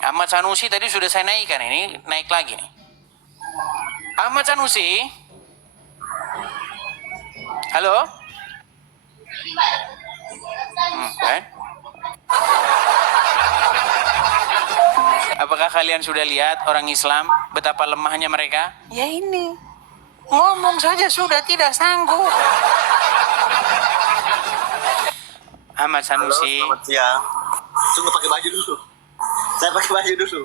Ahmad Sanusi tadi sudah saya naikkan, ini naik lagi nih. Ahmad Sanusi. Halo? Kan? Apakah kalian sudah lihat orang Islam betapa lemahnya mereka? Ya ini. Ngomong saja sudah tidak sanggup. Ahmad Sanusi. Halo, selamat siang. Tunggu pakai baju dulu. Saya pakai baju dulu.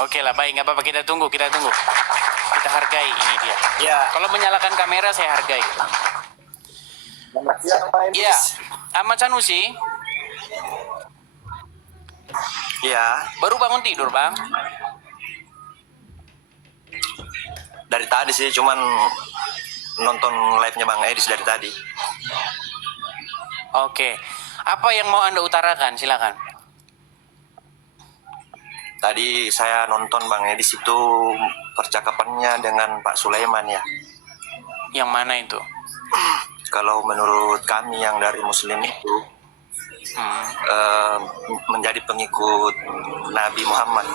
Oke lah, baik, nggak apa-apa, kita tunggu. Kita hargai ini dia. Ya. Kalau menyalakan kamera saya hargai. Selamat siang, Pak Emis. Ya, Ahmad Sanusi. Ya. Baru bangun tidur, Bang? Dari tadi sih, cuman nonton live-nya Bang Edis dari tadi. Oke. Apa yang mau Anda utarakan? Silakan. Tadi saya nonton Bang Edis itu percakapannya dengan Pak Sulaiman ya. Yang mana itu? Kalau menurut kami yang dari Muslim itu menjadi pengikut Nabi Muhammad.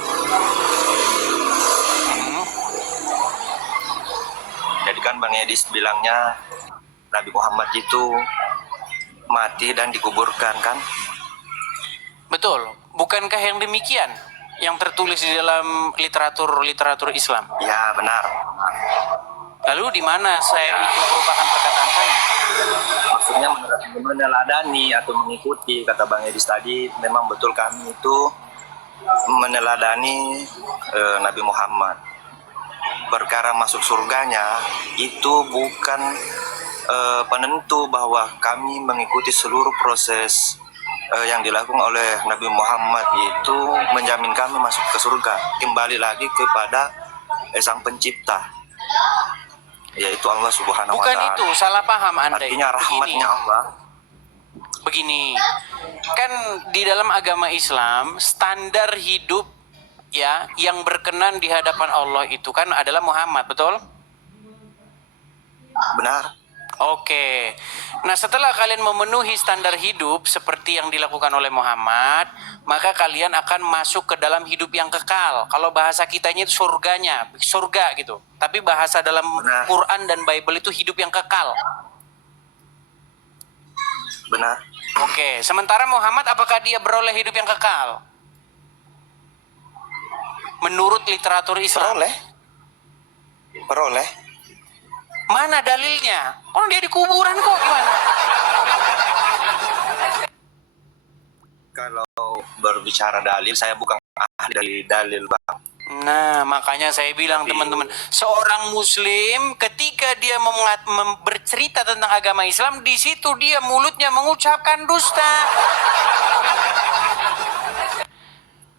Jadi kan Bang Edis bilangnya Nabi Muhammad itu mati dan dikuburkan kan? Betul. Bukankah yang demikian yang tertulis di dalam literatur Islam? Ya benar. Lalu di mana saya itu merupakan perkataan saya? Maksudnya meneladani atau mengikuti kata Bang Edis tadi, memang betul kami itu meneladani Nabi Muhammad. Perkara masuk surganya itu bukan penentu bahwa kami mengikuti seluruh proses yang dilakukan oleh Nabi Muhammad itu menjamin kami masuk ke surga. Kembali lagi kepada Sang Pencipta, yaitu Allah Subhanahu wa Ta'ala. Bukan itu, salah paham Anda. Artinya rahmatnya Allah. Begini, kan di dalam agama Islam standar hidup ya yang berkenan di hadapan Allah itu kan adalah Muhammad, betul? Benar. Oke. Nah, setelah kalian memenuhi standar hidup seperti yang dilakukan oleh Muhammad, maka kalian akan masuk ke dalam hidup yang kekal. Kalau bahasa kitanya itu surga gitu. Tapi bahasa dalam Quran dan Bible itu hidup yang kekal. Benar. Oke, sementara Muhammad apakah dia beroleh hidup yang kekal? Menurut literatur Islam. Beroleh. Mana dalilnya? Orang dia di kuburan kok, gimana? Kalau berbicara dalil, saya bukan ahli dari dalil, Bang. Nah, makanya saya bilang teman-teman, seorang muslim ketika dia bercerita tentang agama Islam, di situ dia mulutnya mengucapkan dusta.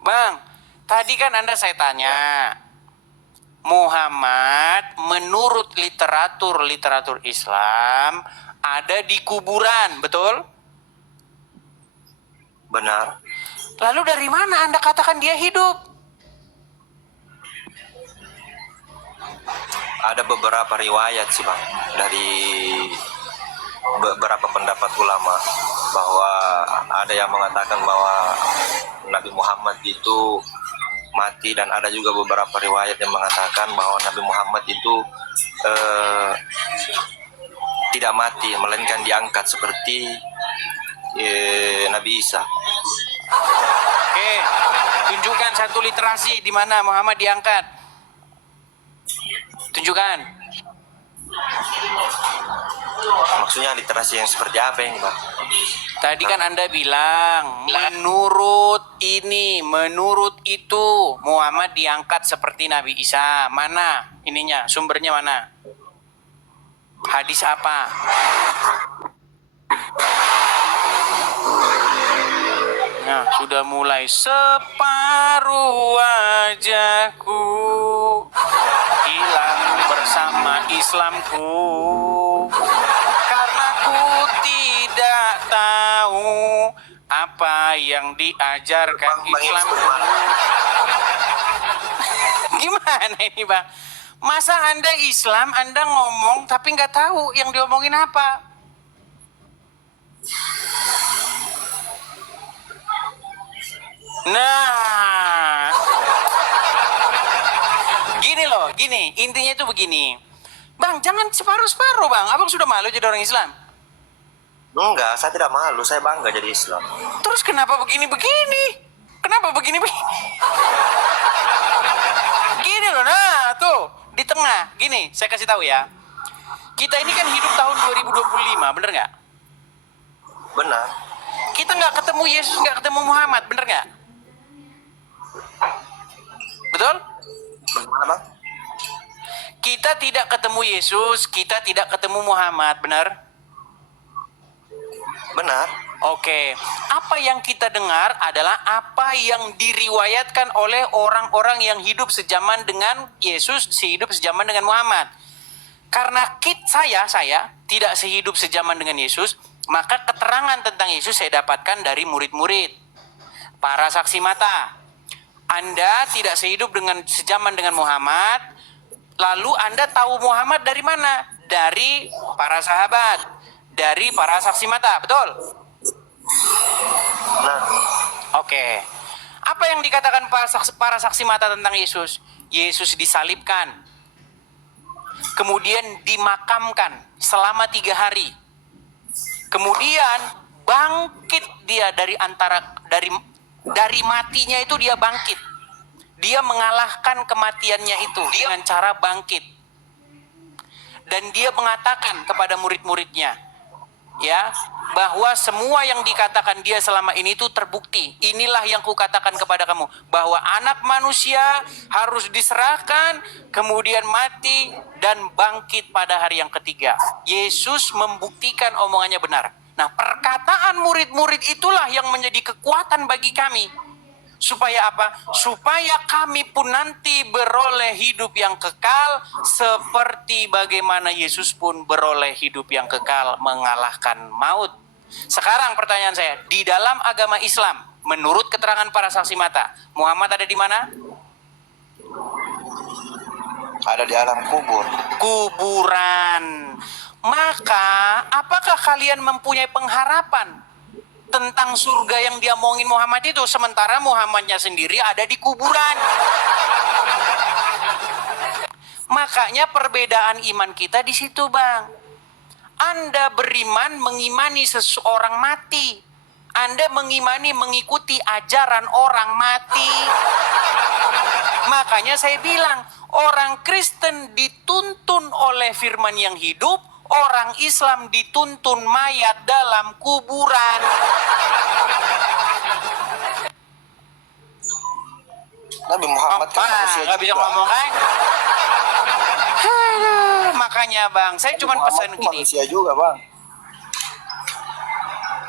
Bang, tadi kan saya tanya, Muhammad menurut literatur Islam ada di kuburan, betul? Benar. Lalu dari mana Anda katakan dia hidup? Ada beberapa riwayat sih Bang, dari beberapa pendapat ulama, bahwa ada yang mengatakan bahwa Nabi Muhammad itu mati, dan ada juga beberapa riwayat yang mengatakan bahwa Nabi Muhammad itu tidak mati, melainkan diangkat seperti Nabi Isa. Oke, tunjukkan satu literasi di mana Muhammad diangkat. Tunjukkan. Maksudnya literasi yang seperti apa ini, Bang? Tadi kan Anda bilang, menurut itu, Muhammad diangkat seperti Nabi Isa. Mana ininya, sumbernya mana? Hadis apa? Nah, sudah mulai separuh wajahku hilang bersama Islamku, karena ku tidak tahu apa yang diajarkan Islam. Gimana ini, Bang? Masa Anda Islam, Anda ngomong tapi nggak tahu yang diomongin apa? Nah, gini loh, gini, intinya itu begini. Bang, jangan separuh-separuh bang, abang sudah malu jadi orang Islam. Enggak, saya tidak malu, saya bangga jadi Islam. Terus kenapa begini-begini? Kenapa begini-begini? Gini loh, nah tuh, di tengah. Gini, saya kasih tahu ya. Kita ini kan hidup tahun 2025, bener nggak? Benar. Kita nggak ketemu Yesus, nggak ketemu Muhammad, bener nggak? Betul? Bagaimana bang? Kita tidak ketemu Yesus, kita tidak ketemu Muhammad, benar? Benar. Oke, apa yang kita dengar adalah apa yang diriwayatkan oleh orang-orang yang hidup sejaman dengan Yesus, sehidup sejaman dengan Muhammad. Karena saya tidak sehidup sejaman dengan Yesus, maka keterangan tentang Yesus saya dapatkan dari murid-murid, para saksi mata. Anda tidak sehidup sejaman dengan Muhammad, lalu Anda tahu Muhammad dari mana? Dari para sahabat, dari para saksi mata, betul? Nah, Oke. Apa yang dikatakan para saksi mata tentang Yesus? Yesus disalibkan, kemudian dimakamkan selama 3 hari. Kemudian bangkit dia dari matinya itu dia bangkit. Dia mengalahkan kematiannya itu dengan cara bangkit. Dan dia mengatakan kepada murid-muridnya, ya, bahwa semua yang dikatakan dia selama ini itu terbukti. Inilah yang kukatakan kepada kamu, bahwa anak manusia harus diserahkan, kemudian mati dan bangkit pada hari yang ketiga. Yesus membuktikan omongannya benar. Nah, perkataan murid-murid itulah yang menjadi kekuatan bagi kami. Supaya apa? Supaya kami pun nanti beroleh hidup yang kekal seperti bagaimana Yesus pun beroleh hidup yang kekal mengalahkan maut. Sekarang pertanyaan saya, di dalam agama Islam, menurut keterangan para saksi mata, Muhammad ada di mana? ada di alam kubur. Kuburan. Maka, apakah kalian mempunyai pengharapan tentang surga yang diomongin Muhammad itu, sementara Muhammadnya sendiri ada di kuburan? Makanya perbedaan iman kita di situ, Bang. Anda beriman mengimani seseorang mati. Anda mengikuti ajaran orang mati. Makanya saya bilang, orang Kristen dituntun oleh firman yang hidup, orang Islam dituntun mayat dalam kuburan. Nabi Muhammad kan manusia nggak bisa juga. ngomong kan? Makanya bang, saya cuma pesan Muhammad itu gini. manusia juga bang.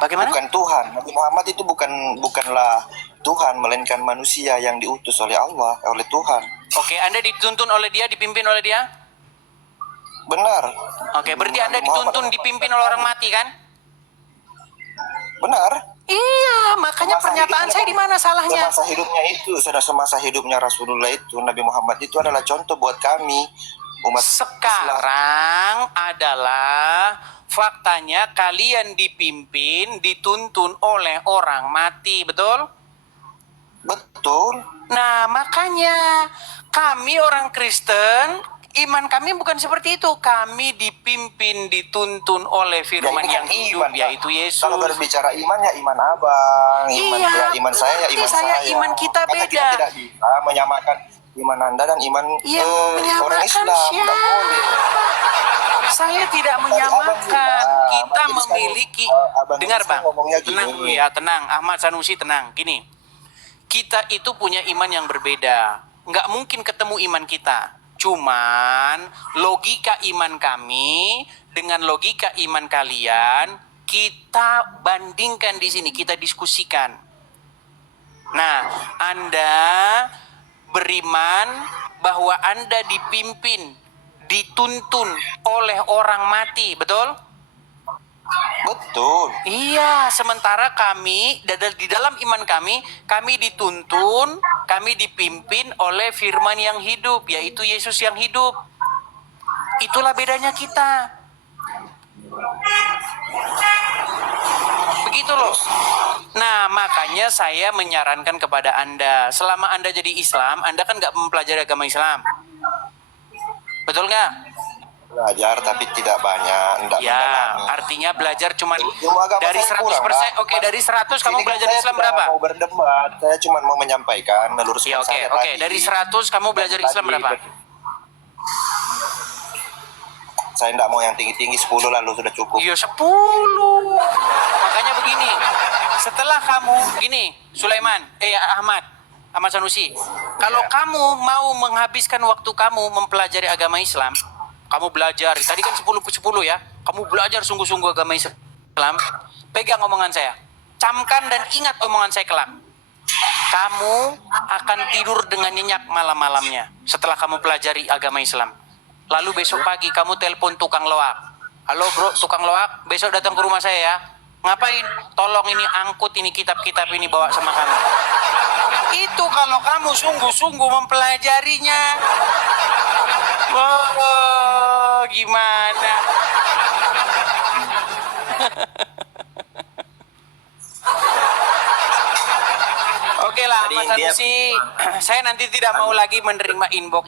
Bagaimana? Bukan Tuhan. Nabi Muhammad itu bukanlah Tuhan, melainkan manusia yang diutus oleh Allah, oleh Tuhan. Oke, Anda dituntun oleh dia, dipimpin oleh dia? Benar. Oke, berarti Nabi Anda Muhammad dituntun, dipimpin oleh orang mati kan? Benar. Iya, makanya Semasa pernyataan hidupnya saya di mana salahnya? semasa hidupnya Rasulullah itu, Nabi Muhammad itu adalah contoh buat kami umat Islam. Sekarang adalah faktanya kalian dipimpin, dituntun oleh orang mati, betul? Betul. Nah, makanya kami orang Kristen, iman kami bukan seperti itu. Kami dipimpin, dituntun oleh firman Ya, yang hidup, iman, yaitu Yesus. Kalau berbicara iman ya iman abang, iman saya ya iman saya. Iman kita Karena beda. kita tidak bisa menyamakan iman Anda dan iman Yang orang menyamakan Islam. Tidak siapa? boleh. Saya tidak Abang menyamakan. bilang, Kita jadi sekarang, memiliki. abang Dengar sekarang bang, ngomongnya tenang gini. dulu ya, tenang. Ahmad Sanusi tenang. Gini, kita itu punya iman yang berbeda. Nggak mungkin ketemu iman kita. Cuman logika iman kami dengan logika iman kalian kita bandingkan di sini, kita diskusikan. Nah, Anda beriman bahwa Anda dipimpin, dituntun oleh orang mati, betul? Betul. Iya, sementara kami di dalam iman kami dituntun, kami dipimpin oleh firman yang hidup, yaitu Yesus yang hidup. Itulah bedanya kita. Begitu loh. Nah, Makanya saya menyarankan kepada Anda, selama Anda jadi Islam, Anda kan nggak mempelajari agama Islam. Betul nggak? Belajar tapi tidak banyak, tidak Ya, mendalami. artinya belajar cuma Ilmu agama dari saya 100%. kurang, Pak. Oke, dari 100 kamu Ini kan belajar saya Islam tidak berapa? mau berdebat, saya cuma mau menyampaikan, meluruskan Ya, oke, saya oke. tadi. Dari 100 kamu belajar Islam Tadi, berapa? Saya tidak mau yang tinggi-tinggi, 10 lalu sudah cukup. Iya, 10. Makanya begini, setelah kamu, gini, Ahmad Sanusi, kalau kamu mau menghabiskan waktu kamu mempelajari agama Islam, kamu belajar, tadi kan 10 ya, kamu belajar sungguh-sungguh agama Islam, pegang omongan saya, camkan dan ingat omongan saya kelak. Kamu akan tidur dengan nyenyak malam-malamnya setelah kamu pelajari agama Islam. Lalu besok pagi kamu telepon tukang loak. Halo bro, tukang loak, besok datang ke rumah saya ya. Ngapain? Tolong ini angkut ini kitab-kitab ini bawa sama kamu. Itu kalau kamu sungguh-sungguh mempelajarinya. Oh, gimana? Oke lah, Tadi Mas dia- Sanusi. Saya nanti tidak mau lagi menerima inbox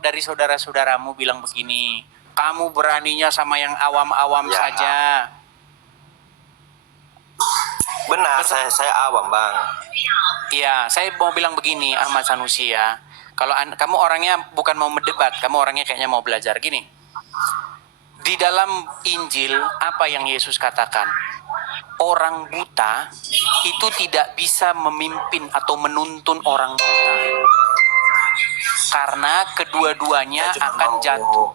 dari saudara-saudaramu bilang begini. Kamu beraninya sama yang awam-awam Ya. saja. Benar, saya awam, Bang. Iya, saya mau bilang begini, Ahmad Sanusi ya. Kalau kamu orangnya bukan mau mendebat, kamu orangnya kayaknya mau belajar. Gini, di dalam Injil apa yang Yesus katakan? Orang buta itu tidak bisa memimpin atau menuntun orang buta. Karena kedua-duanya Saya cuma akan mau- jatuh.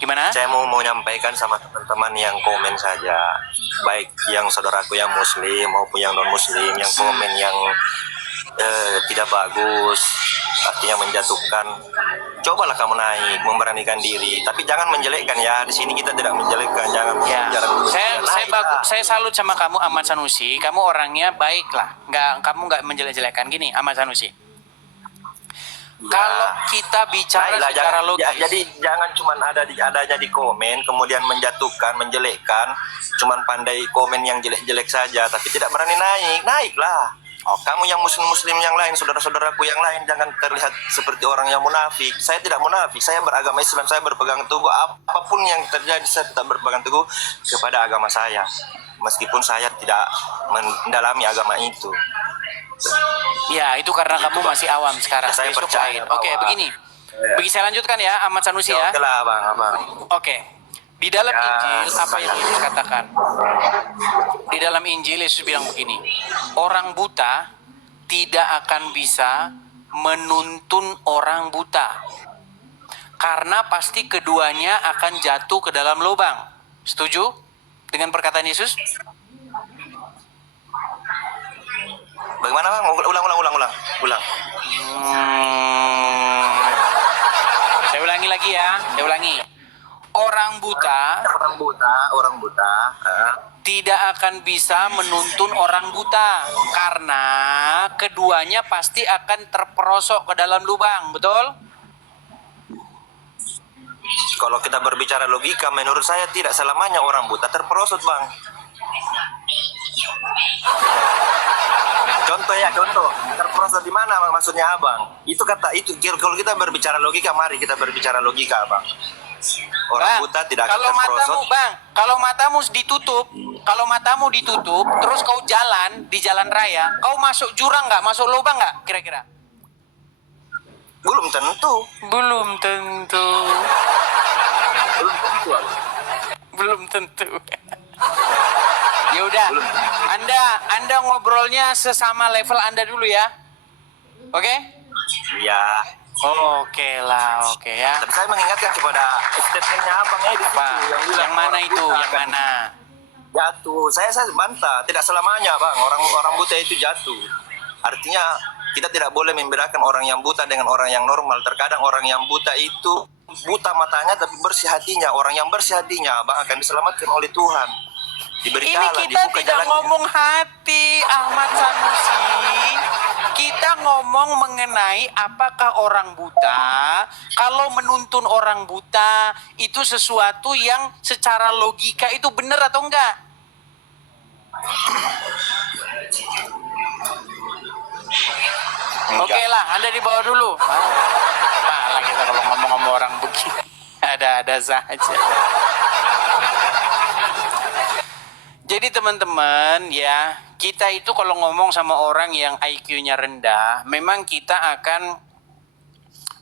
Gimana? Saya mau menyampaikan sama teman-teman yang komen saja, baik yang saudaraku yang muslim maupun yang non muslim, yang komen yang tidak bagus, artinya menjatuhkan. Cobalah kamu naik, memberanikan diri, tapi jangan menjelekkan ya. Di sini kita tidak menjelekkan, jangan. Ya, jangan naik lah. saya salut sama kamu Ahmad Sanusi. Kamu orangnya baik lah, kamu nggak menjelek-jelekan. Gini, Ahmad Sanusi. Kalau kita bicara Baiklah, secara jangan- logis, jadi jangan cuma adanya di komen, kemudian menjatuhkan, menjelekkan, cuman pandai komen yang jelek-jelek saja, tapi tidak berani naik. Naiklah. Oh, kamu yang muslim-muslim yang lain, saudara-saudaraku yang lain, jangan terlihat seperti orang yang munafik. Saya tidak munafik, saya beragama Islam, saya berpegang teguh. Apapun yang terjadi, saya tetap berpegang teguh kepada agama saya. Meskipun saya tidak mendalami agama itu. ya itu karena kamu masih awam sekarang. Ya, saya Besok percaya lain. bahwa- Oke, begini. Saya lanjutkan ya, Ahmad Sanusi ya. Oke lah, abang. Oke. Di dalam Ya, Injil apa yang Yesus katakan? Di dalam Injil Yesus bilang begini, orang buta tidak akan bisa menuntun orang buta. Karena pasti keduanya akan jatuh ke dalam lubang. Setuju dengan perkataan Yesus? Bagaimana bang? Ulang. Saya ulangi lagi ya, saya ulangi. Orang buta Orang buta. tidak akan bisa menuntun orang buta karena keduanya pasti akan terperosok ke dalam lubang, betul? Kalau kita berbicara logika, menurut saya tidak selamanya orang buta terperosok, bang. Contoh. Terperosok di mana maksudnya, abang? Itu kalau kita berbicara logika, mari kita berbicara logika, abang. Orang buta tidak akan terperosok. Kalau matamu ditutup, terus kau jalan di jalan raya, kau masuk jurang nggak, masuk lubang nggak, kira-kira? Belum tentu. Belum tentu. Belum tentu. Ya udah, Anda ngobrolnya sesama level Anda dulu ya, oke? Iya. Oke lah, oke ya. Tapi saya mengingatkan kepada statementnya abang di situ, Pak, bilang yang mana orang itu? buta Yang akan mana? jatuh? Saya bantah, tidak selamanya, bang. Orang buta itu jatuh. Artinya kita tidak boleh membedakan orang yang buta dengan orang yang normal. Terkadang orang yang buta itu buta matanya tapi bersih hatinya. Orang yang bersih hatinya, bang, akan diselamatkan oleh Tuhan. Ini Diberitalah, kita dibuka tidak jalan. ngomong hati, Ahmad Sanusi. Kita ngomong mengenai apakah orang buta, kalau menuntun orang buta itu sesuatu yang secara logika itu benar atau enggak? Oke lah, Anda dibawa dulu. Malah kita kalau ngomong sama orang begini, ada-ada saja. Jadi teman-teman ya, kita itu kalau ngomong sama orang yang IQ-nya rendah, memang kita akan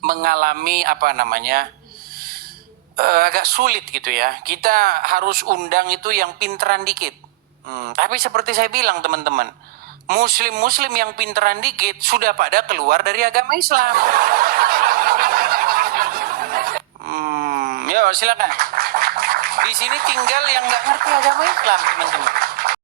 mengalami agak sulit gitu ya. Kita harus undang itu yang pinteran dikit. Tapi seperti saya bilang teman-teman, Muslim-Muslim yang pinteran dikit sudah pada keluar dari agama Islam. Yo silakan. Di sini tinggal yang nggak ngerti agama Islam teman-teman.